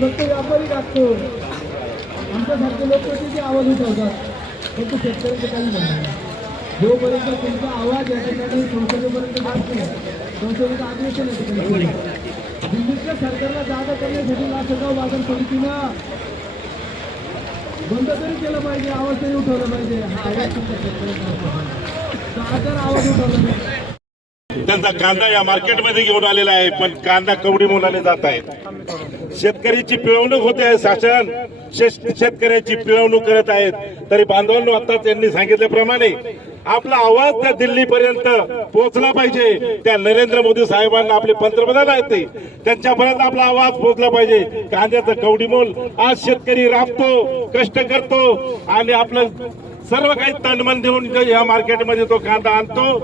फक्त व्यापारी टाकतो आमच्यासारखे लोक किती आवाज उठवतात? फक्त शेतकऱ्यांचं काही नाही. जोपर्यंत तुमचा आवाज या ठिकाणी संसदेपर्यंत जात नाही संसदेचं अधिवेशन आहे ठिकाणी दिल्लीतल्या सरकारला जागा करण्यासाठी लासगाव बाजार समितीनं बंद तरी केलं पाहिजे आवाज तरी उठवला पाहिजे. हा आवाज तुमच्या शेतकऱ्यांचा आहे. तर आवाज उठवला पाहिजे. त्यांचा कांदा या मार्केटमध्ये घेऊन आलेला आहे पण कांदा कवडी मोलाने जात आहे. शेतकऱ्याची पिळवणूक होते आहे शासन शेतकऱ्याची पिळवणूक करत आहेत. तरी बांधवांनो आता त्यांनी सांगितल्याप्रमाणे आपला आवाज त्या दिल्लीपर्यंत पोहोचला पाहिजे. त्या नरेंद्र मोदी साहेबांना आपले पंतप्रधान आहेत ते. त्यांच्यापर्यंत आपला आवाज पोहोचला पाहिजे. कांद्याचं कवडीमोल आज शेतकरी राबतो कष्ट करतो आणि आपलं सर्व काही तणमन देऊन या मार्केटमध्ये तो कांदा आणतो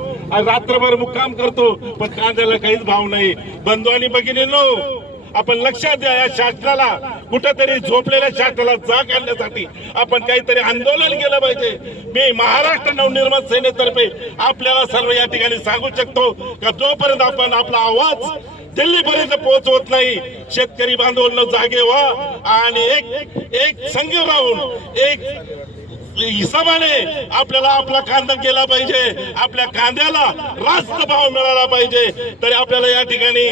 रात्रभर मुक्काम करतो. पण कांद्याला काहीच भाव नाही. बंधू आणि भगिनीनो आपण लक्षात द्या या शासनाला कुठेतरी झोपलेल्या शासनाला जाग आणण्यासाठी आपण काहीतरी आंदोलन केलं पाहिजे. मी महाराष्ट्र नवनिर्माण सेनेतर्फे आपल्याला सर्व या ठिकाणी सांगू शकतो का जोपर्यंत आपण आपला आवाज दिल्लीपर्यंत पोहोचवत नाही शेतकरी बांधवांना जागे व्हा आणि एक एक संघ राहून एक हिसाबाने आपल्याला आपला कांदा केला पाहिजे. आपल्या कांद्याला रास्त भाव मिळाला पाहिजे. तरी आपल्याला या ठिकाणी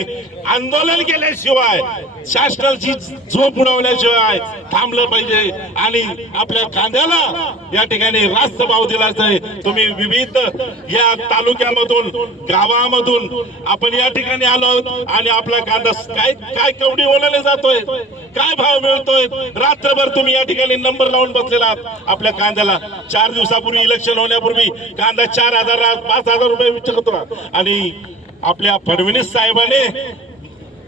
आंदोलन केल्याशिवाय शासनाची झोप उडवल्याशिवाय थांबलं पाहिजे. आणि आपल्या कांद्याला या ठिकाणी रास्त भाव दिला आहे तुम्ही विविध या तालुक्यामधून गावामधून आपण या ठिकाणी आलो आहोत आणि आपला कांदा काय काय कवडी ओलाने जातोय? काय भाव मिळतोय? रात्रभर तुम्ही या ठिकाणी नंबर लावून बसलेला आहात. आपल्या कांद्याला चार दिवसापूर्वी इलेक्शन होण्यापूर्वी कांदा चार हजार पाच हजार रुपये विचारत होता आणि आपल्या फडणवीस साहेबाने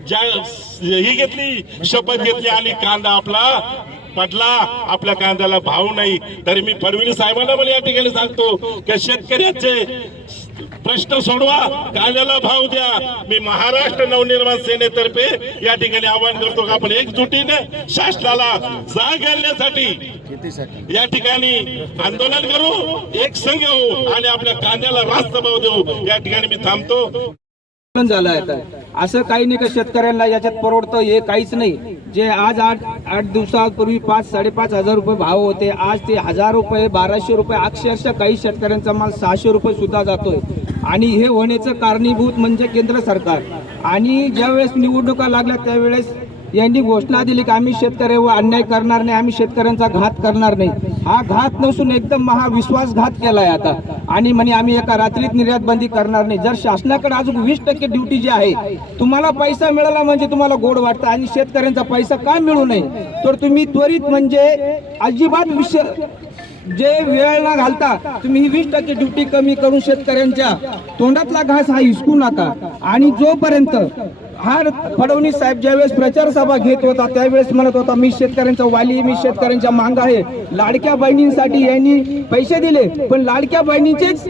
ज्या ही घेतली शपथ घेतली आणि कांदा आपला पडला. आपल्या कांद्याला भाव नाही. तरी मी फडणवीस साहेबांना पण या ठिकाणी सांगतो की शेतकऱ्याचे प्रश्न सोडवा कांद्याला भाव द्या. मी महाराष्ट्र नवनिर्माण सेनेतर्फे या ठिकाणी आवाहन करतो का आपण एकजुटीने शासनाला जाग घालण्यासाठी या ठिकाणी आंदोलन करू एक संघ होऊ आणि आपल्या कांद्याला रास्त भाव देऊ. या ठिकाणी मी थांबतो. झालं आहे असं काही नाही का शेतकऱ्यांना याच्यात परवडतं हे काहीच नाही. जे आज आठ आठ दिवसापूर्वी पाच साडेपाच हजार रुपये भाव होते आज ते हजार रुपये बाराशे रुपये अक्षरशः काही शेतकऱ्यांचा माल सहाशे रुपये सुद्धा जातोय. आणि हे होण्याचं कारणीभूत म्हणजे केंद्र सरकार. आणि ज्यावेळेस निवडणुका लागल्या त्यावेळेस यांनी घोषणा दिली की आम्ही शेतकऱ्यावर अन्याय करणार नाही आम्ही शेतकऱ्यांचा घात करणार नाही. हा घात नसून एकदम महाविश्वासघात केलाय आता. आणि म्हणे आम्ही एका रात्रीत निर्यात बंदी करणार नाही. जर शासनाकडे अजून वीस टक्के ड्युटी जी आहे तुम्हाला पैसा मिळाला म्हणजे तुम्हाला गोड वाटतं आणि शेतकऱ्यांचा पैसा का मिळू नये? तर तुम्ही त्वरित म्हणजे अजिबात विषय जे वेळ ना घालता तुम्ही ही वीस टक्के ड्युटी कमी करून शेतकऱ्यांच्या तोंडातला घास हा हिसकू नका. आणि जोपर्यंत हा फडणवीस साहेब ज्यावेळेस प्रचार सभा घेत होता त्यावेळेस म्हणत होता मी शेतकऱ्यांचा वाली मी शेतकऱ्यांच्या मांग आहे. लाडक्या बहिणींसाठी यांनी पैसे दिले पण लाडक्या बहिणीचेच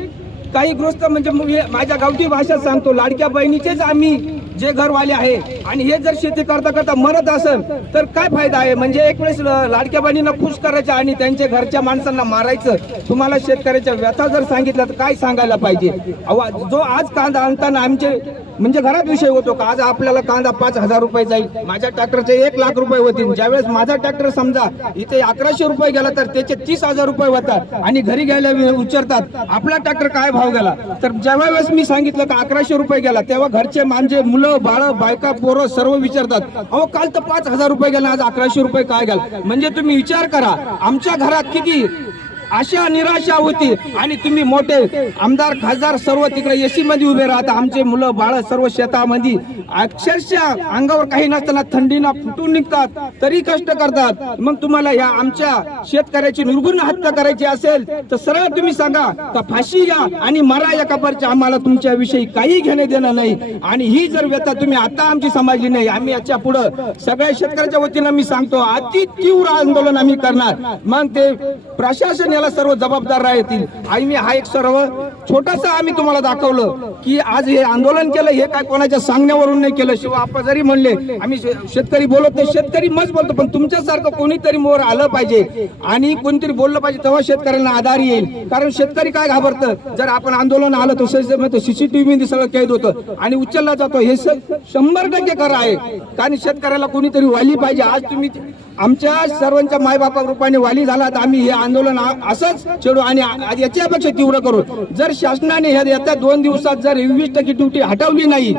काही ग्रस्त म्हणजे हे माझ्या गावठी भाषेत सांगतो लाडक्या बहिणीचेच आम्ही जे घरवाले आहे आणि हे जर शेती करता करता मरत असेल तर काय फायदा आहे? म्हणजे एक वेळेस ल- लाडक्या बहिणींना खुश करायचं आणि त्यांच्या घरच्या माणसांना मारायचं. तुम्हाला शेतकऱ्याच्या व्यथा जर सांगितलं तर काय सांगायला पाहिजे? जो आज कांदा आणताना आमचे म्हणजे घरात विषय होतो का? आज आपल्याला कांदा पाच हजार रुपये जाईल. माझ्या ट्रॅक्टरचे एक लाख रुपये होतील. ज्यावेळेस माझा ट्रॅक्टर समजा इथे अकराशे रुपये गेला तर त्याचे तीस हजार रुपये होतात आणि घरी गेल्या विचारतात आपला ट्रॅक्टर काय भाव गेला? तर ज्यावेळेस मी सांगितलं का अकराशे रुपये गेला तेव्हा घरचे मांजे मुलं बाळ बायका पोरं सर्व विचारतात अहो काल तर पाच हजार रुपये गेला आज अकराशे रुपये काय गेला म्हणजे तुम्ही विचार करा. आमच्या घरात किती आशा निराशा होती. आणि तुम्ही मोठे आमदार खासदार सर्व तिकडे एसी मध्ये उभे राहता. आमचे मुलं बाळ सर्व शेतामध्ये अक्षरशः अंगावर काही नसताना थंडीना फुटून निघतात. तरी कष्ट करतात. मग तुम्हाला या आमच्या शेतकऱ्याची निर्गुण हत्या करायची असेल तर सरळ तुम्ही सांगा तर फाशी घ्या आणि मरा या कपरच्या आम्हाला तुमच्या विषयी काही घेणे देणं नाही. आणि ही जर व्यथा तुम्ही आता आमची समजली नाही आम्ही याच्या पुढं सगळ्या शेतकऱ्याच्या वतीनं मी सांगतो अति तीव्र आंदोलन आम्ही करणार. मग ते प्रशासन याला सर्व जबाबदार राहतील. मी हा एक सर्व छोटस आम्ही तुम्हाला दाखवलं की आज हे आंदोलन केलं हे काय कोणाच्या सांगण्यावरून नाही केलं शिवाय आपण जरी म्हणले आम्ही शेतकरी बोलत नाही शेतकरी मच बोलतो पण तुमच्यासारखं कोणीतरी मोर आलं पाहिजे आणि कोणतरी बोललं पाहिजे तेव्हा शेतकऱ्यांना आधार येईल. कारण शेतकरी काय घाबरतं? जर आपण आंदोलन आलं तर सीसीटीव्ही मध्ये सगळं कैद होतं आणि उचलला जातो. हे शंभर टक्के खरं आहे. कारण शेतकऱ्याला कोणीतरी वाली पाहिजे. आज तुम्ही आमच्या सर्वांच्या मायबापा रूपाने वाली झाला तर आम्ही हे आंदोलन असंच छेडू आणि याची अपेक्षा तीव्र करू. जर शासनाने ह्या येत्या दोन दिवसात जर वीस टक्के ड्युटी हटवली नाही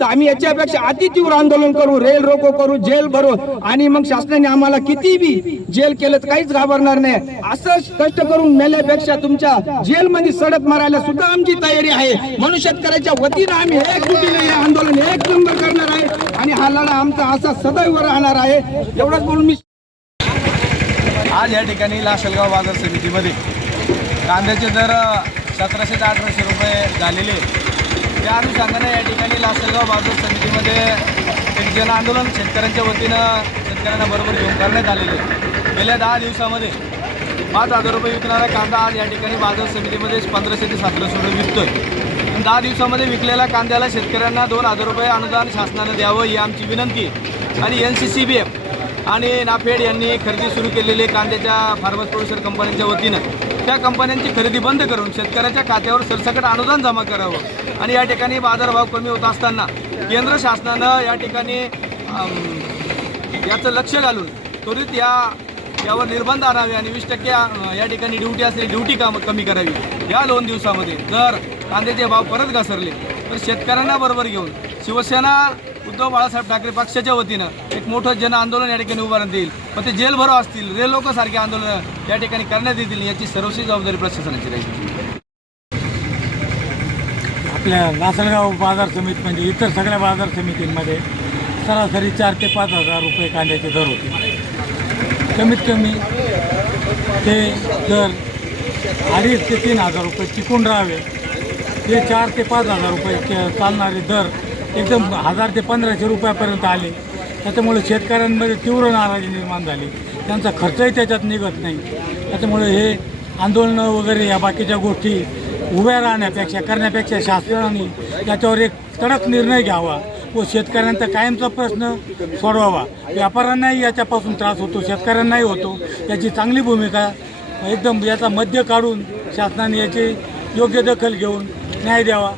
तर आम्ही याच्यापेक्षा अति तीव्र आंदोलन करू रेल रोको करू जेल भरू आणि मग शासनाने आम्हाला किती बी जेल केलं तर काहीच घाबरणार नाही. असं कष्ट करून मेल्यापेक्षा तुमच्या जेलमध्ये सडक मारायला सुद्धा आमची तयारी आहे. म्हणून शेतकऱ्याच्या वतीनं आम्ही एक हे आंदोलन एक नंबर करणार आहे आणि हा लढा आमचा असा सदैव राहणार आहे. एवढंच बोलून मी आज या ठिकाणी लासलगाव बाजार समितीमध्ये कांद्याचे दर सतराशे ते अठराशे रुपये झालेले. त्या अनुषंगाने या ठिकाणी लासलगाव बाजार समितीमध्ये एक जन आंदोलन शेतकऱ्यांच्या वतीनं शेतकऱ्यांना बरोबर घेऊन करण्यात आलेले. आहे. गेल्या दहा दिवसामध्ये पाच हजार रुपये विकणारा कांदा आज या ठिकाणी बाजार समितीमध्ये पंधराशे ते सतराशे रुपये विकतोय. पण दहा दिवसामध्ये विकलेल्या कांद्याला शेतकऱ्यांना दोन हजार रुपये अनुदान शासनानं द्यावं ही आमची विनंती आणि N C C B F आणि नाफेड यांनी खरेदी सुरू केलेली कांद्याच्या फार्मर्स प्रोड्युसर कंपन्यांच्या वतीनं त्या कंपन्यांची खरेदी बंद करून शेतकऱ्याच्या खात्यावर सरसकट अनुदान जमा करावं. आणि या ठिकाणी बाजारभाव कमी होत असताना केंद्र शासनानं या ठिकाणी याचं लक्ष घालून त्वरित या यावर निर्बंध आणावे आणि वीस टक्के या ठिकाणी ड्युटी असलेली ड्युटी काम कमी करावी. या दोन दिवसामध्ये जर कांद्याचे भाव परत घसरले तर शेतकऱ्यांना बरोबर घेऊन शिवसेना उद्धव बाळासाहेब ठाकरे पक्षाच्या वतीनं मोठं जन आंदोलन या ठिकाणी उभारण्यात येईल पण ते जेल भरो असतील रेल लोक सारखे आंदोलन या ठिकाणी करण्यात येतील याची सर्वस्वी जबाबदारी प्रशासनाची राहील. आपल्या लासलगाव बाजार समिती म्हणजे इतर सगळ्या बाजार समितींमध्ये सरासरी चार ते पाच हजार रुपये कांद्याचे दर होते. कमीत कमी ते दर अडीच ते तीन हजार रुपये टिकून राहावे. ते चार ते पाच हजार रुपये चालणारे दर एकदम हजार ते पंधराशे रुपयापर्यंत आले. त्याच्यामुळे शेतकऱ्यांमध्ये तीव्र नाराजी निर्माण झाली. त्यांचा खर्चही त्याच्यात निघत नाही. त्याच्यामुळे हे आंदोलनं वगैरे या बाकीच्या गोष्टी उभ्या राहण्यापेक्षा करण्यापेक्षा शासनाने याच्यावर एक कडक निर्णय घ्यावा व शेतकऱ्यांचा कायमचा प्रश्न सोडवावा. व्यापाऱ्यांनाही याच्यापासून त्रास होतो शेतकऱ्यांनाही होतो. याची चांगली भूमिका एकदम याचा मध्य काढून शासनाने याची योग्य दखल घेऊन न्याय द्यावा.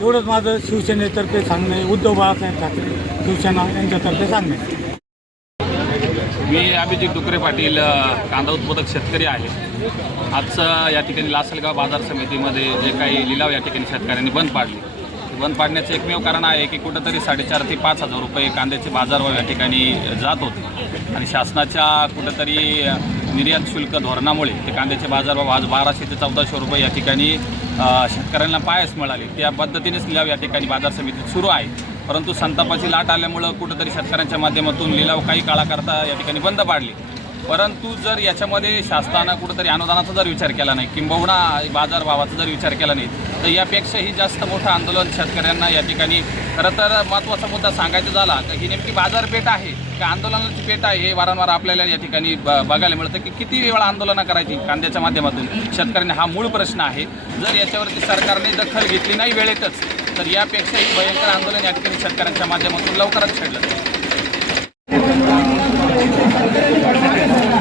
एवढंच माझं शिवसेनेतर्फे सांगणे उद्धव बाळासाहेब ठाकरे शिवसेना यांच्यातर्फे सांगणे मी अभिजित डुकरे पाटील कांदा उत्पादक शेतकरी आहे. आजचं या ठिकाणी लासलगाव बाजार समितीमध्ये जे काही लिलाव या ठिकाणी शेतकऱ्यांनी बंद पाडले. बंद पाडण्याचं एकमेव कारण आहे की कुठंतरी साडेचार ते पाच हजार रुपये कांद्याचे बाजारभाव या ठिकाणी जात होते. आणि शासनाच्या कुठंतरी निर्यात शुल्क धोरणामुळे ते कांद्याचे बाजारभाव आज बाराशे ते चौदाशे रुपये या ठिकाणी शेतकऱ्यांना पायच मिळाले. त्या पद्धतीनेच लिलाव या ठिकाणी बाजार समितीत सुरू आहे. परंतु संतापाची लाट आल्यामुळं कुठंतरी शेतकऱ्यांच्या माध्यमातून लिलाव काही काळाकरता या ठिकाणी बंद पाडली. परंतु जर याच्यामध्ये शासनानं कुठंतरी अनुदानाचा जर विचार केला नाही किंबहुना बाजारभावाचा जर विचार केला नाही तर यापेक्षाही जास्त मोठं आंदोलन शेतकऱ्यांना या ठिकाणी खरं तर महत्त्वाचा मुद्दा सांगायचा झाला तर ही नेमकी बाजारपेठ आहे. आंदोलनाची पेट आहे हे वारंवार आपल्याला या ठिकाणी ब- बघायला मिळतं की किती वेळा आंदोलनं करायची कांद्याच्या माध्यमातून? शेतकऱ्यांना हा मूळ प्रश्न आहे. जर याच्यावरती सरकारने दखल घेतली नाही वेळेतच तर यापेक्षाही भयंकर आंदोलन या ठिकाणी शेतकऱ्यांच्या माध्यमातून लवकरच छेडलं जाईल.